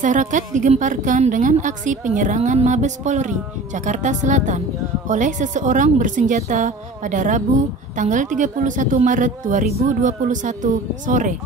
Masyarakat digemparkan dengan aksi penyerangan Mabes Polri, Jakarta Selatan oleh seseorang bersenjata pada Rabu, tanggal 31 Maret 2021 sore.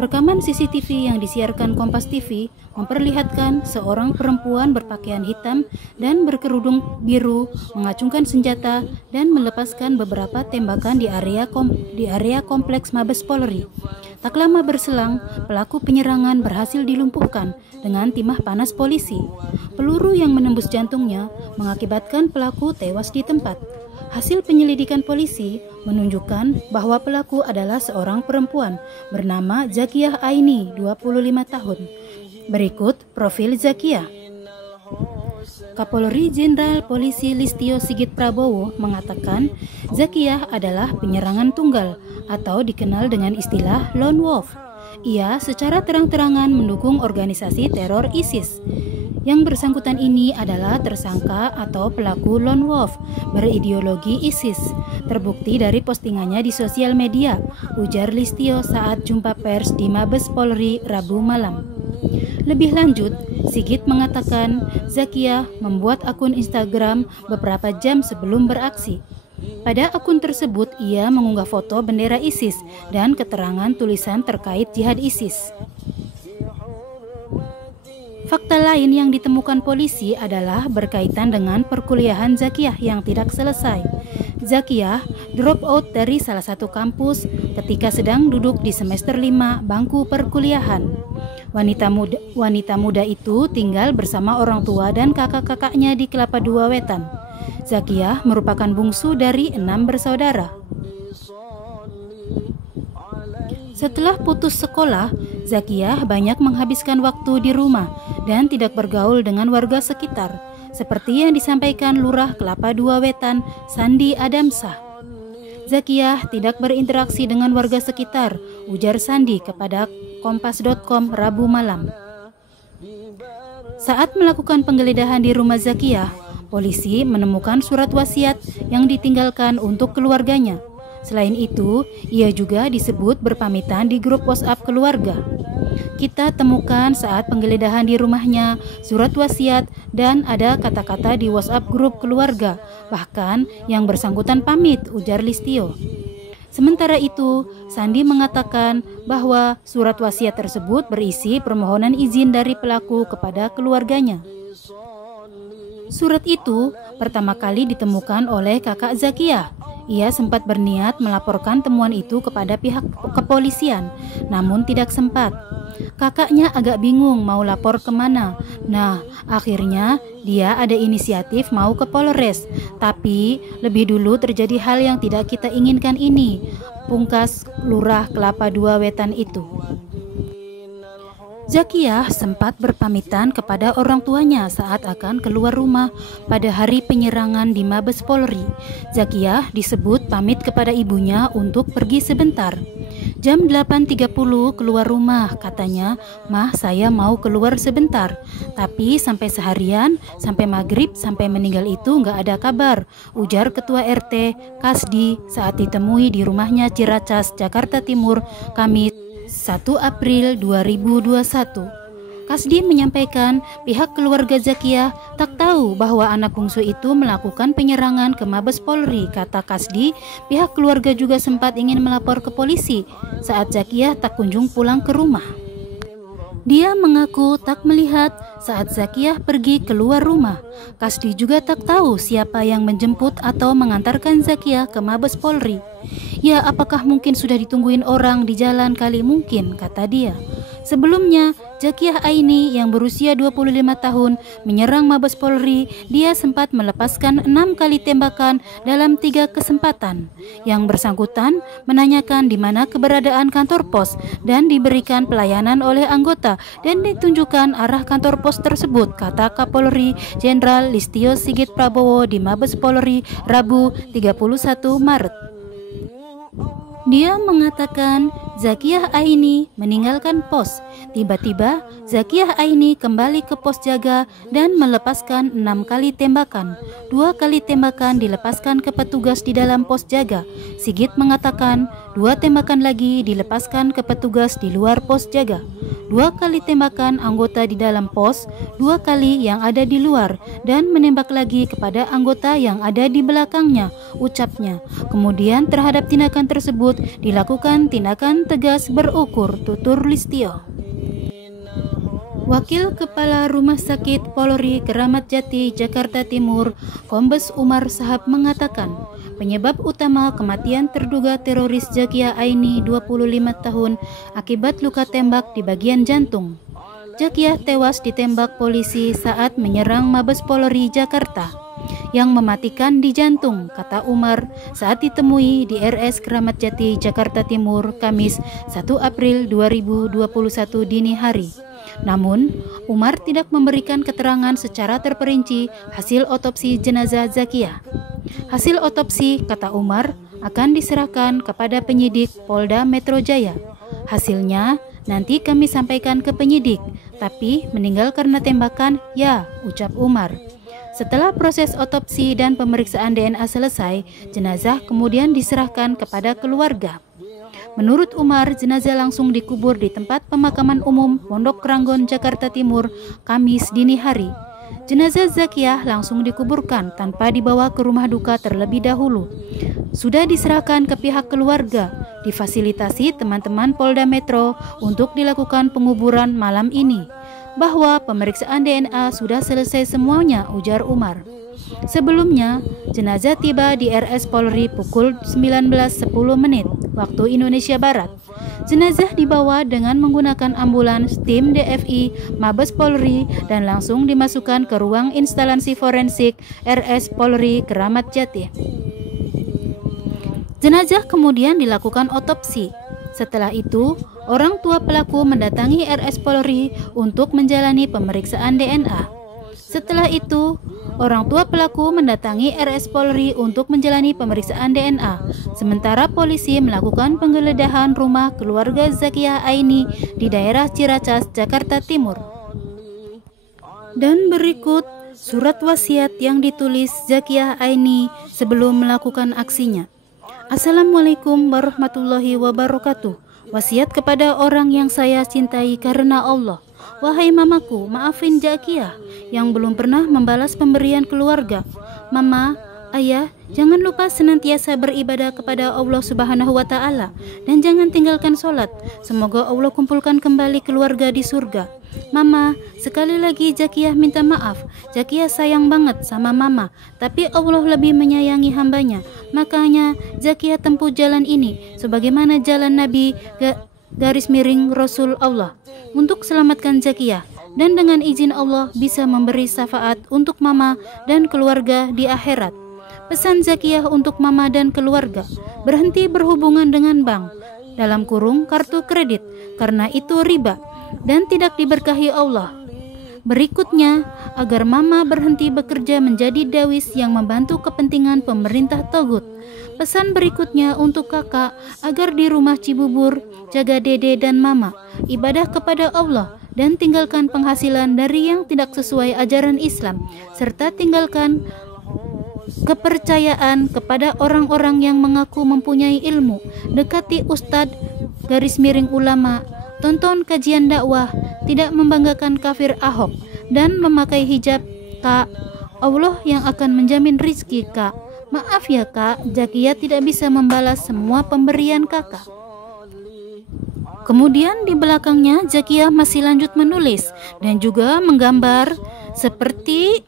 Rekaman CCTV yang disiarkan Kompas TV memperlihatkan seorang perempuan berpakaian hitam dan berkerudung biru mengacungkan senjata dan melepaskan beberapa tembakan di area kompleks Mabes Polri. Tak lama berselang, pelaku penyerangan berhasil dilumpuhkan dengan timah panas polisi. Peluru yang menembus jantungnya mengakibatkan pelaku tewas di tempat. Hasil penyelidikan polisi menunjukkan bahwa pelaku adalah seorang perempuan bernama Zakiyah Aini, 25 tahun. Berikut profil Zakiyah. Kapolri Jenderal Polisi Listio Sigit Prabowo mengatakan Zakiyah adalah penyerangan tunggal atau dikenal dengan istilah lone wolf. Ia secara terang-terangan mendukung organisasi teror ISIS. Yang bersangkutan ini adalah tersangka atau pelaku lone wolf berideologi ISIS. Terbukti dari postingannya di sosial media, ujar Listio saat jumpa pers di Mabes Polri Rabu malam. Lebih lanjut, Sigit mengatakan Zakiyah membuat akun Instagram beberapa jam sebelum beraksi. Pada akun tersebut, ia mengunggah foto bendera ISIS dan keterangan tulisan terkait jihad ISIS. Fakta lain yang ditemukan polisi adalah berkaitan dengan perkuliahan Zakiyah yang tidak selesai. Zakiyah drop out dari salah satu kampus ketika sedang duduk di semester 5 bangku perkuliahan. Wanita muda itu tinggal bersama orang tua dan kakak-kakaknya di Kelapa II Wetan. Zakiyah merupakan bungsu dari 6 bersaudara. Setelah putus sekolah, Zakiyah banyak menghabiskan waktu di rumah dan tidak bergaul dengan warga sekitar, seperti yang disampaikan Lurah Kelapa II Wetan, Sandi Adamsah. Zakiyah tidak berinteraksi dengan warga sekitar, ujar Sandi kepada Kompas.com Rabu malam. Saat melakukan penggeledahan di rumah Zakiyah, polisi menemukan surat wasiat yang ditinggalkan untuk keluarganya. Selain itu, ia juga disebut berpamitan di grup WhatsApp keluarga. Kita temukan saat penggeledahan di rumahnya surat wasiat dan ada kata-kata di WhatsApp grup keluarga, bahkan yang bersangkutan pamit, ujar Listio. Sementara itu, Sandi mengatakan bahwa surat wasiat tersebut berisi permohonan izin dari pelaku kepada keluarganya. Surat itu pertama kali ditemukan oleh kakak Zakiyah. Ia sempat berniat melaporkan temuan itu kepada pihak kepolisian, namun tidak sempat. Kakaknya agak bingung mau lapor kemana. Nah, akhirnya dia ada inisiatif mau ke Polres. Tapi lebih dulu terjadi hal yang tidak kita inginkan ini, pungkas Lurah Kelapa II Wetan itu. Zakiyah sempat berpamitan kepada orang tuanya saat akan keluar rumah pada hari penyerangan di Mabes Polri. Zakiyah disebut pamit kepada ibunya untuk pergi sebentar. Jam 8.30 keluar rumah, katanya, "Mah, saya mau keluar sebentar." Tapi sampai seharian, sampai maghrib, sampai meninggal itu nggak ada kabar, ujar Ketua RT Kasdi saat ditemui di rumahnya Ciracas, Jakarta Timur, Kamis 1 April 2021. Kasdi menyampaikan pihak keluarga Zakiyah tak tahu bahwa anak bungsu itu melakukan penyerangan ke Mabes Polri. Kata Kasdi, pihak keluarga juga sempat ingin melapor ke polisi saat Zakiyah tak kunjung pulang ke rumah. Dia mengaku tak melihat saat Zakiyah pergi keluar rumah. Kasdi juga tak tahu siapa yang menjemput atau mengantarkan Zakiyah ke Mabes Polri. Ya, apakah mungkin sudah ditungguin orang di jalan kali mungkin, kata dia. Sebelumnya, Zakiyah Aini yang berusia 25 tahun menyerang Mabes Polri. Dia sempat melepaskan 6 kali tembakan dalam 3 kesempatan. Yang bersangkutan menanyakan di mana keberadaan kantor pos dan diberikan pelayanan oleh anggota dan ditunjukkan arah kantor pos tersebut, kata Kapolri Jenderal Listio Sigit Prabowo di Mabes Polri Rabu 31 Maret. Dia mengatakan Zakiyah Aini meninggalkan pos. Tiba-tiba Zakiyah Aini kembali ke pos jaga dan melepaskan 6 kali tembakan. 2 kali tembakan dilepaskan ke petugas di dalam pos jaga. Sigit mengatakan 2 tembakan lagi dilepaskan ke petugas di luar pos jaga. 2 kali tembakan anggota di dalam pos, 2 kali yang ada di luar, dan menembak lagi kepada anggota yang ada di belakangnya, ucapnya. Kemudian terhadap tindakan tersebut dilakukan tindakan tegas berukur, tutur Listio. Wakil Kepala Rumah Sakit Polri Keramat Jati, Jakarta Timur, Kombes Umar Sahab mengatakan, penyebab utama kematian terduga teroris Zakia Aini 25 tahun akibat luka tembak di bagian jantung. Zakia tewas ditembak polisi saat menyerang Mabes Polri Jakarta yang mematikan di jantung, kata Umar saat ditemui di RS Keramat Jati, Jakarta Timur, Kamis 1 April 2021 dini hari. Namun, Umar tidak memberikan keterangan secara terperinci hasil otopsi jenazah Zakia. Hasil otopsi, kata Umar, akan diserahkan kepada penyidik Polda Metro Jaya. Hasilnya nanti kami sampaikan ke penyidik, tapi meninggal karena tembakan, ya, ucap Umar. Setelah proses otopsi dan pemeriksaan DNA selesai, jenazah kemudian diserahkan kepada keluarga. Menurut Umar, jenazah langsung dikubur di tempat pemakaman umum Pondok Ranggon, Jakarta Timur, Kamis dini hari. Jenazah Zakia langsung dikuburkan tanpa dibawa ke rumah duka terlebih dahulu. Sudah diserahkan ke pihak keluarga, difasilitasi teman-teman Polda Metro untuk dilakukan penguburan malam ini. Bahwa pemeriksaan DNA sudah selesai semuanya, ujar Umar. Sebelumnya, jenazah tiba di RS Polri pukul 19.10 waktu Indonesia Barat. Jenazah dibawa dengan menggunakan ambulans tim DFI Mabes Polri dan langsung dimasukkan ke ruang instalasi forensik RS Polri Keramat Jati. Jenazah kemudian dilakukan otopsi. Setelah itu, orang tua pelaku mendatangi RS Polri untuk menjalani pemeriksaan DNA. Setelah itu, orang tua pelaku mendatangi RS Polri untuk menjalani pemeriksaan DNA. Sementara polisi melakukan penggeledahan rumah keluarga Zakia Aini di daerah Ciracas, Jakarta Timur. Dan berikut surat wasiat yang ditulis Zakia Aini sebelum melakukan aksinya. Assalamualaikum warahmatullahi wabarakatuh. Wasiat kepada orang yang saya cintai karena Allah. Wahai mamaku, maafin Zakia yang belum pernah membalas pemberian keluarga. Mama, ayah, jangan lupa senantiasa beribadah kepada Allah Subhanahu wa Ta'ala dan jangan tinggalkan sholat. Semoga Allah kumpulkan kembali keluarga di surga. Mama, sekali lagi Zakia minta maaf. Zakia sayang banget sama mama, tapi Allah lebih menyayangi hambanya. Makanya Zakia tempuh jalan ini sebagaimana jalan Nabi garis miring Rasul Allah untuk selamatkan Zakia, dan dengan izin Allah bisa memberi syafaat untuk mama dan keluarga di akhirat. Pesan Zakia untuk mama dan keluarga, berhenti berhubungan dengan bank dalam kurung kartu kredit karena itu riba dan tidak diberkahi Allah. Berikutnya, agar mama berhenti bekerja menjadi dawis yang membantu kepentingan pemerintah togut. Pesan berikutnya untuk kakak, agar di rumah Cibubur, jaga dede dan mama, ibadah kepada Allah, dan tinggalkan penghasilan dari yang tidak sesuai ajaran Islam, serta tinggalkan kepercayaan kepada orang-orang yang mengaku mempunyai ilmu. Dekati ustadz garis miring ulama, tonton kajian dakwah, tidak membanggakan kafir Ahok, dan memakai hijab, Kak. Allah yang akan menjamin rizki, Kak. Maaf ya, Kak, Zakia tidak bisa membalas semua pemberian kakak. Kemudian di belakangnya Zakia masih lanjut menulis dan juga menggambar seperti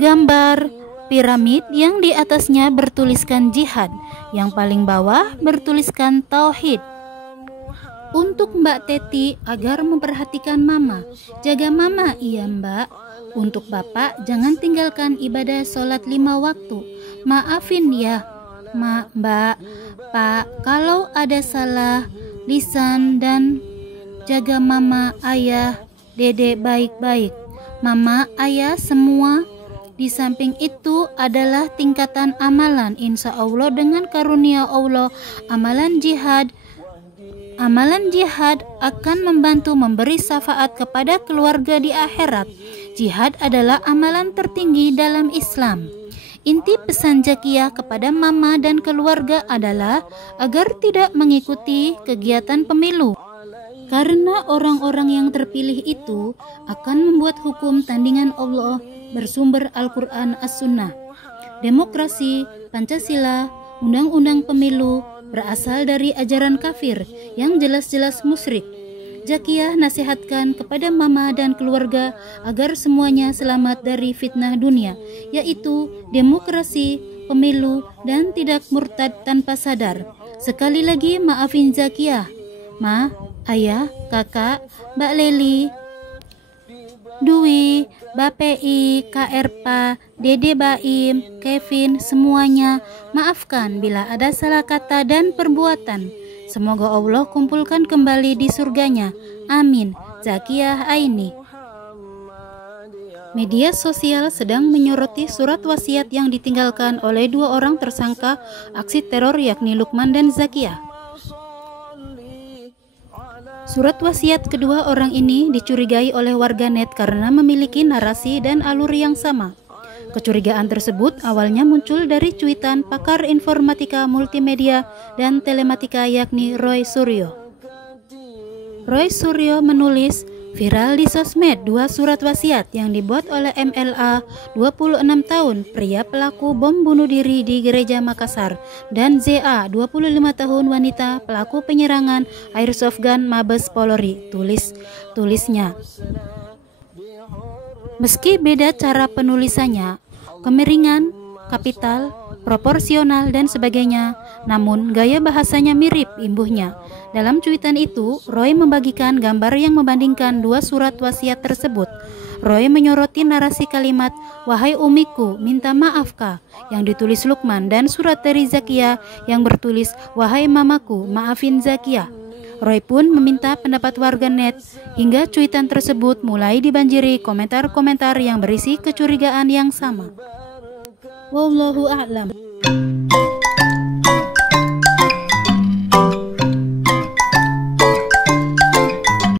gambar piramid yang di atasnya bertuliskan jihad, yang paling bawah bertuliskan tauhid. Untuk Mbak Teti agar memperhatikan mama. Jaga mama, iya Mbak. Untuk Bapak jangan tinggalkan ibadah sholat 5 waktu. Maafin ya Mbak, Pak, kalau ada salah lisan, dan jaga mama, ayah, dede baik-baik. Mama, ayah semua. Di samping itu adalah tingkatan amalan. Insya Allah dengan karunia Allah, amalan jihad akan membantu memberi syafaat kepada keluarga di akhirat. Jihad adalah amalan tertinggi dalam Islam. Inti pesan Zakia kepada mama dan keluarga adalah agar tidak mengikuti kegiatan pemilu. Karena orang-orang yang terpilih itu akan membuat hukum tandingan Allah bersumber Al-Quran As-Sunnah. Demokrasi, Pancasila, Undang-Undang Pemilu berasal dari ajaran kafir yang jelas-jelas musyrik. Zakiyah nasihatkan kepada mama dan keluarga agar semuanya selamat dari fitnah dunia, yaitu demokrasi, pemilu, dan tidak murtad tanpa sadar. Sekali lagi maafin Zakiyah. Ma, ayah, kakak, Mbak Leli, Dwi, Bapei, Kak Erpa, Dede Baim, Kevin, semuanya maafkan bila ada salah kata dan perbuatan. Semoga Allah kumpulkan kembali di surganya. Amin. Zakiyah Aini. Media sosial sedang menyoroti surat wasiat yang ditinggalkan oleh dua orang tersangka aksi teror yakni Lukman dan Zakiyah. Surat wasiat kedua orang ini dicurigai oleh warganet karena memiliki narasi dan alur yang sama. Kecurigaan tersebut awalnya muncul dari cuitan pakar informatika multimedia dan telematika yakni Roy Suryo. Roy Suryo menulis, viral di sosmed dua surat wasiat yang dibuat oleh MLA 26 tahun pria pelaku bom bunuh diri di gereja Makassar dan ZA 25 tahun wanita pelaku penyerangan airsoft gun Mabes Polri. Tulisnya. Meski beda cara penulisannya, kemiringan, kapital, proporsional dan sebagainya, namun gaya bahasanya mirip imbuhnya. Dalam cuitan itu, Roy membagikan gambar yang membandingkan dua surat wasiat tersebut. Roy menyoroti narasi kalimat, "Wahai umiku, minta maaf kah?" yang ditulis Lukman dan surat dari Zakiyah yang bertulis, "Wahai mamaku, maafin Zakiyah." Roy pun meminta pendapat warganet hingga cuitan tersebut mulai dibanjiri komentar-komentar yang berisi kecurigaan yang sama. Wallahu a'lam.